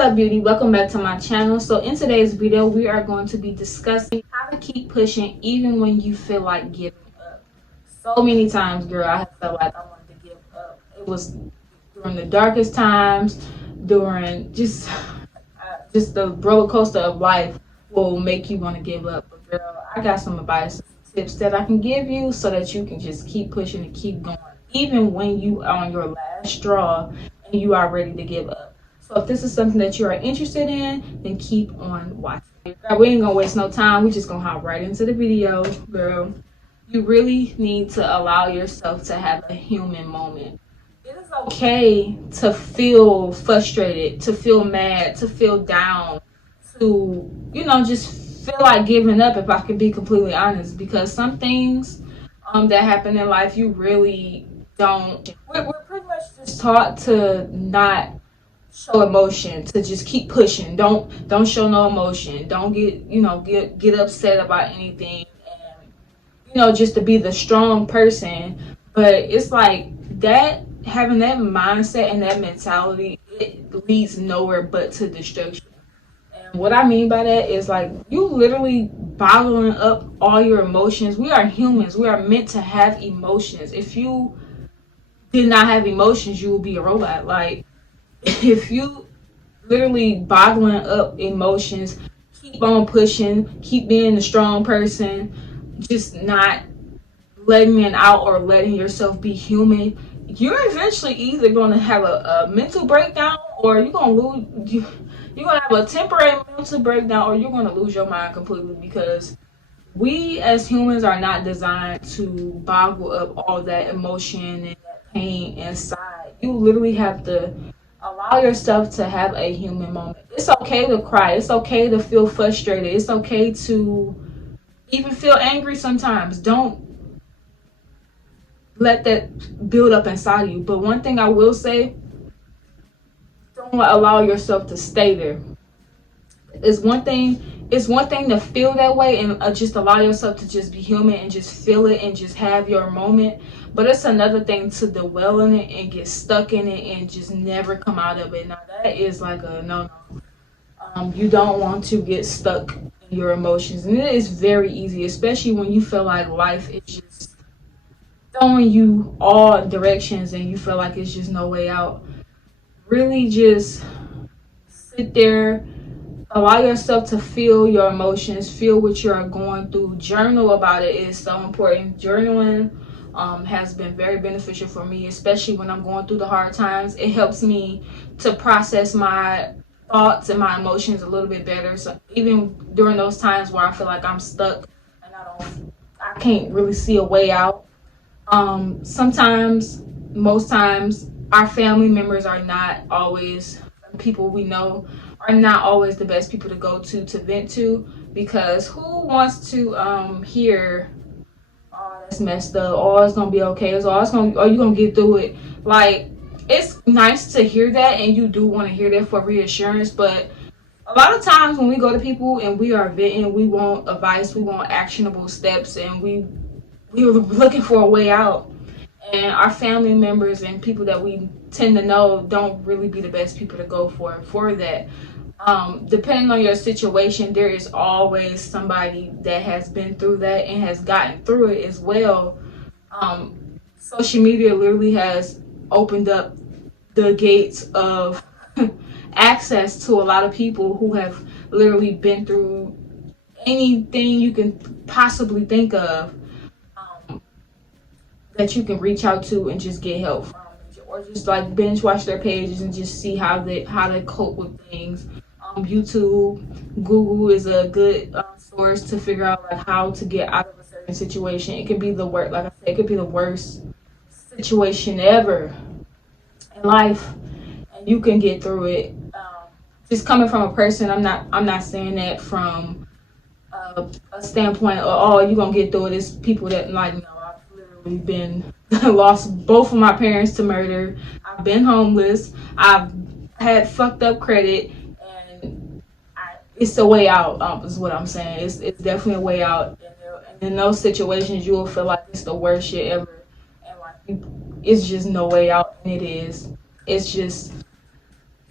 up, beauty? Welcome back to my channel. So in today's video, we are going to be discussing how to keep pushing even when you feel like giving up. So many times, girl, I have felt like I wanted to give up. It was during the darkest times, during just the roller coaster of life will make you want to give up. But girl, I got some advice, tips that I can give you so that you can just keep pushing and keep going, even when you are on your last straw and you are ready to give up. So if this is something that you are interested in, then keep on watching. We ain't gonna waste no time. We just gonna hop right into the video, girl. You really need to allow yourself to have a human moment. It is okay to feel frustrated, to feel mad, to feel down, to, just feel like giving up, if I can be completely honest, because some things that happen in life, you really don't. We're pretty much just taught to not show emotion, to just keep pushing. Don't show no emotion. Don't get upset about anything, and just to be the strong person. But it's like that, having that mindset and that mentality, it leads nowhere but to destruction. And what I mean by that is, like, you literally bottling up all your emotions. We are humans. We are meant to have emotions. If you did not have emotions, you would be a robot. Like, if you literally bottling up emotions, keep on pushing, keep being the strong person, just not letting it out or letting yourself be human, you're eventually either going to have a mental breakdown, or you're going to you're going to have a temporary mental breakdown, or you're going to lose your mind completely, because we as humans are not designed to boggle up all that emotion and that pain inside. You literally have to allow yourself to have a human moment. It's okay to cry. It's okay to feel frustrated. It's okay to even feel angry sometimes. Don't let that build up inside of you. But one thing I will say, don't allow yourself to stay there. It's one thing to feel that way and just allow yourself to just be human and just feel it and just have your moment. But it's another thing to dwell in it and get stuck in it and just never come out of it. Now that is like a no. You don't want to get stuck in your emotions, and it is very easy, especially when you feel like life is just throwing you all directions and you feel like it's just no way out. Really just sit there. Allow yourself to feel your emotions, feel what you're going through. Journal about it is so important. Journaling has been very beneficial for me, especially when I'm going through the hard times. It helps me to process my thoughts and my emotions a little bit better. So even during those times where I feel like I'm stuck and I can't really see a way out. Sometimes, most times, our family members are not always people we know, are not always the best people to go to vent to, because who wants to hear, oh, that's messed up, oh, it's gonna be okay, oh, you gonna get through it. Like, it's nice to hear that, and you do want to hear that for reassurance, but a lot of times when we go to people and we are venting, we want advice, we want actionable steps, and we were looking for a way out. And our family members and people that we tend to know don't really be the best people to go for that. Depending on your situation, there is always somebody that has been through that and has gotten through it as well. Social media literally has opened up the gates of access to a lot of people who have literally been through anything you can possibly think of, that you can reach out to and just get help from, or just like binge watch their pages and just see how they cope with things. YouTube, Google is a good source to figure out like how to get out of a certain situation. It can be the worst, like I said, it could be the worst situation ever in life, and you can get through it. Just coming from a person, I'm not saying that from a standpoint of, oh, you're gonna get through it. It's people that, like, no, I've literally been lost both of my parents to murder. I've been homeless. I've had fucked up credit, and it's a way out. Is what I'm saying. It's definitely a way out. And in those situations, you will feel like it's the worst shit ever, and like it's just no way out. And it is. It's just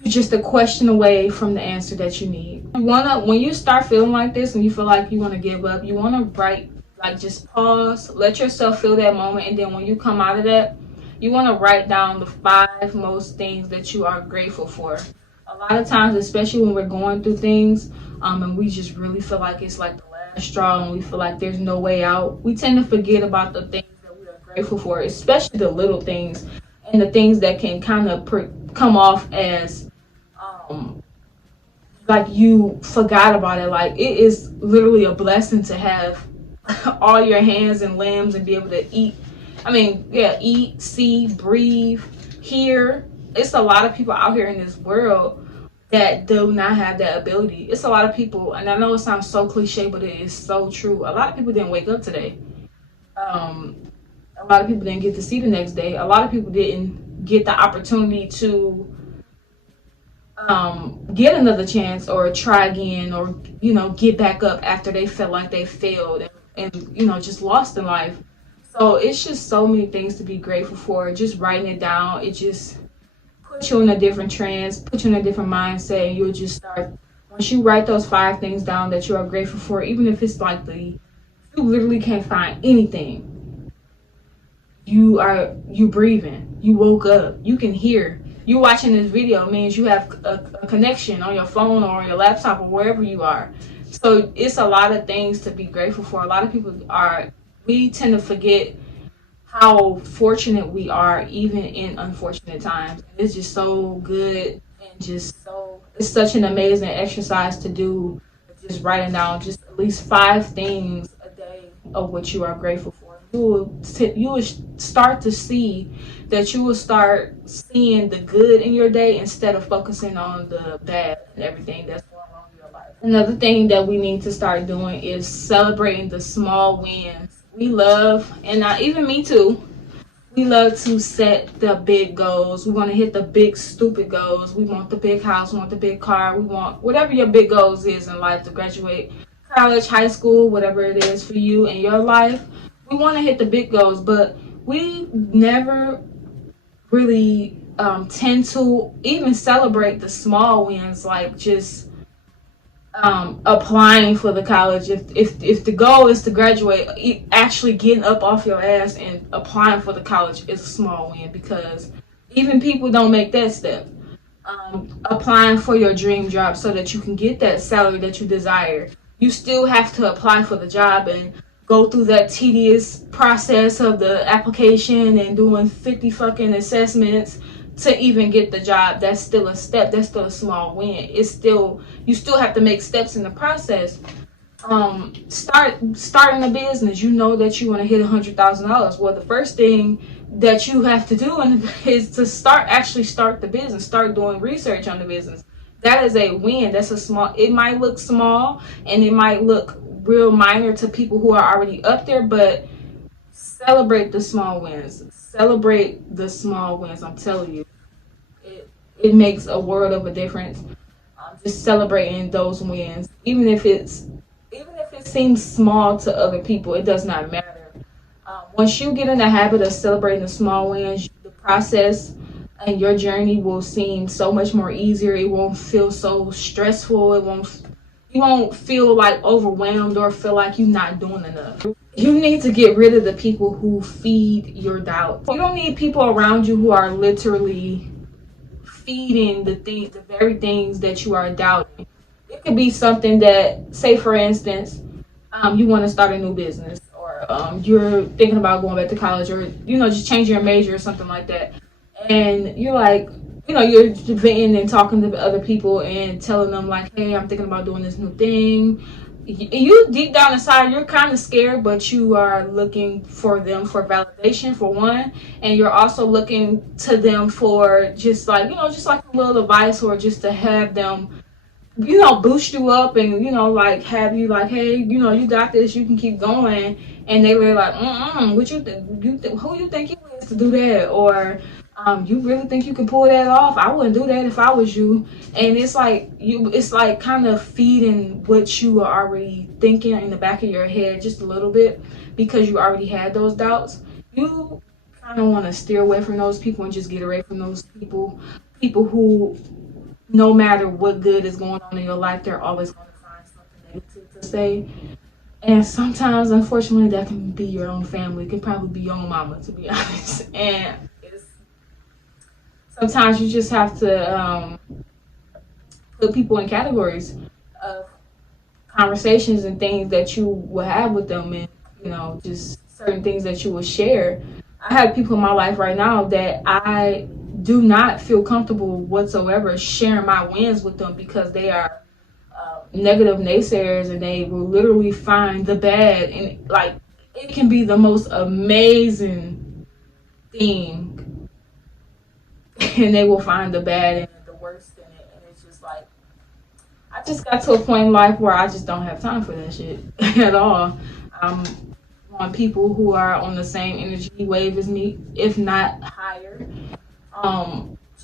you're just a question away from the answer that you need. When you start feeling like this and you feel like you want to give up, you want to write, like, just pause, let yourself feel that moment, and then when you come out of that, you want to write down the 5 most things that you are grateful for. A lot of times, especially when we're going through things, and we just really feel like it's like the last straw and we feel like there's no way out, we tend to forget about the things that we are grateful for, especially the little things and the things that can kind of come off as like you forgot about it. Like, it is literally a blessing to have all your hands and limbs and be able to eat. I mean, yeah, eat, see, breathe, hear. It's a lot of people out here in this world that do not have that ability. It's a lot of people, and I know it sounds so cliche, but it is so true. A lot of people didn't wake up today. A lot of people didn't get to see the next day. A lot of people didn't get the opportunity to get another chance or try again, or get back up after they felt like they failed and just lost in life. So it's just so many things to be grateful for. Just writing it down, it just puts you in a different trance, put you in a different mindset, and you'll just start. Once you write those 5 things down that you are grateful for, even if it's like you literally can't find anything, you breathing, you woke up, you can hear. You watching this video means you have a connection on your phone or on your laptop or wherever you are. So it's a lot of things to be grateful for. A lot of people we tend to forget how fortunate we are even in unfortunate times. It's just so good, and it's such an amazing exercise to do, just writing down just at least 5 things a day of what you are grateful for. You will start to see that you will start seeing the good in your day instead of focusing on the bad and everything that's going on in your life. Another thing that we need to start doing is celebrating the small wins. We love, and even me too, we love to set the big goals. We want to hit the big stupid goals. We want the big house, we want the big car, we want whatever your big goals is in life, to graduate college, high school, whatever it is for you in your life. We want to hit the big goals, but we never really tend to even celebrate the small wins, like just applying for the college. If the goal is to graduate, actually getting up off your ass and applying for the college is a small win, because even people don't make that step. Applying for your dream job so that you can get that salary that you desire, you still have to apply for the job and go through that tedious process of the application and doing 50 fucking assessments to even get the job. That's still a step. That's still a small win. You still have to make steps in the process. Starting a business, you know that you want to hit $100,000. Well, the first thing that you have to do is to start the business, start doing research on the business. That is a win. It might look small and it might look real minor to people who are already up there, but celebrate the small wins. Celebrate the small wins. I'm telling you, it makes a world of a difference. Just celebrating those wins, even if it seems small to other people, it does not matter. Once you get in the habit of celebrating the small wins, the process and your journey will seem so much more easier. It won't feel so stressful. You won't feel like overwhelmed or feel like you're not doing enough. You need to get rid of the people who feed your doubt. You don't need people around you who are literally feeding the very things that you are doubting. It could be something that, say for instance, you want to start a new business, or you're thinking about going back to college, or just changing your major or something like that, and you're like, you're venting and talking to other people and telling them like, hey, I'm thinking about doing this new thing. You deep down inside, you're kind of scared, but you are looking for them for validation, for one, and you're also looking to them for just like a little advice, or just to have them boost you up, and like have you like, hey, you got this, you can keep going. And they were like, what you think? Who you think you is to do that? Or you really think you can pull that off? I wouldn't do that if I was you. And it's like kind of feeding what you are already thinking in the back of your head just a little bit, because you already had those doubts. You kind of want to steer away from those people and just get away from those people who no matter what good is going on in your life, they're always going to find something negative to say. And sometimes, unfortunately, that can be your own family. It can probably be your own mama, to be honest. And sometimes you just have to put people in categories of conversations and things that you will have with them, and just certain things that you will share. I have people in my life right now that I do not feel comfortable whatsoever sharing my wins with them, because they are negative naysayers, and they will literally find the bad, and like, it can be the most amazing thing and they will find the bad in it, the worst in it, and it's just like, I just got to a point in life where I just don't have time for that shit at all. I'm on people who are on the same energy wave as me, if not higher.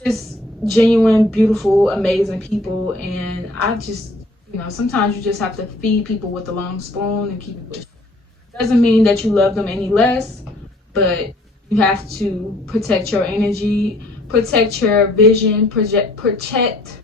Just genuine, beautiful, amazing people, and I just, sometimes you just have to feed people with a long spoon and keep it pushing. Doesn't mean that you love them any less, but you have to protect your energy, protect your vision, protect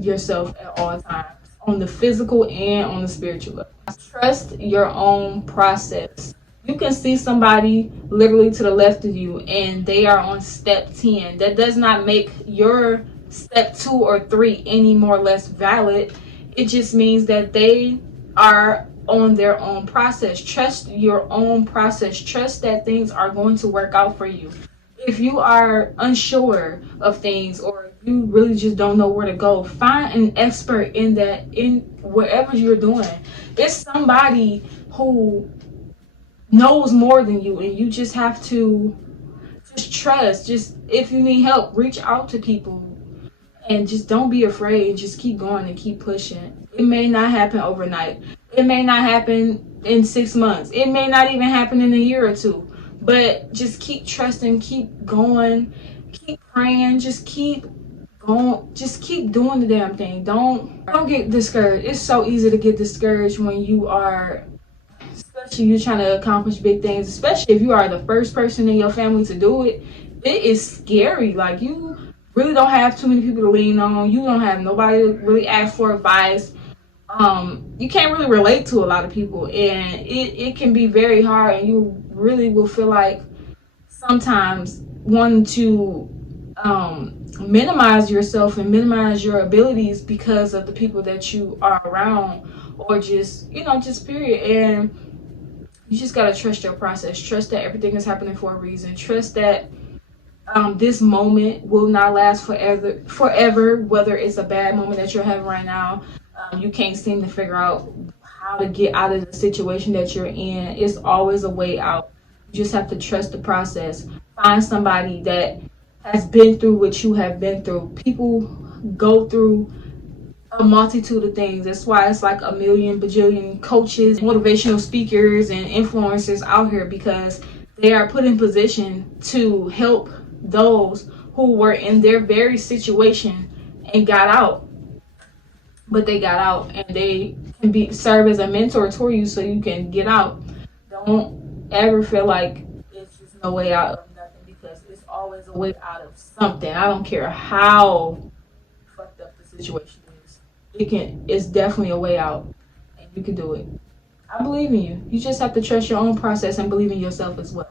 yourself at all times, on the physical and on the spiritual level. Trust your own process. You can see somebody literally to the left of you and they are on step 10. That does not make your step 2 or 3 any more or less valid. It just means that they are on their own process. Trust your own process. Trust that things are going to work out for you. If you are unsure of things, or you really just don't know where to go, find an expert in that, in whatever you're doing. It's somebody who knows more than you, and you just have to just trust. Just, if you need help, reach out to people, and just don't be afraid. Just keep going and keep pushing. It may not happen overnight. It may not happen in 6 months. It may not even happen in a year or two. But just keep trusting, keep going, keep praying, just keep going, just keep doing the damn thing. Don't get discouraged. It's so easy to get discouraged when you are, especially you're trying to accomplish big things, especially if you are the first person in your family to do it. It is scary. Like, you really don't have too many people to lean on. You don't have nobody to really ask for advice. You can't really relate to a lot of people, and it can be very hard, and you really will feel like sometimes wanting to minimize yourself and minimize your abilities because of the people that you are around, or just period. And you just gotta trust your process. Trust that everything is happening for a reason. Trust that this moment will not last forever, whether it's a bad moment that you're having right now. You can't seem to figure out how to get out of the situation that you're in. It's always a way out. You just have to trust the process. Find somebody that has been through what you have been through. People go through a multitude of things. That's why it's like a million bajillion coaches, motivational speakers, and influencers out here, because they are put in position to help those who were in their very situation and got out. But they got out, and they can serve as a mentor to you so you can get out. Don't ever feel like it's just no way out of nothing, because it's always a way out of something. I don't care how fucked up the situation is. It's definitely a way out, and you can do it. I believe in you. You just have to trust your own process and believe in yourself as well.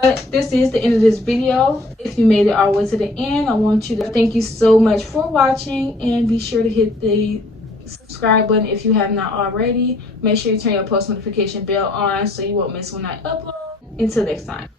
But this is the end of this video. If you made it all the way to the end, I want you to thank you so much for watching, and be sure to hit the subscribe button if you have not already. Make sure you turn your post notification bell on so you won't miss when I upload. Until next time.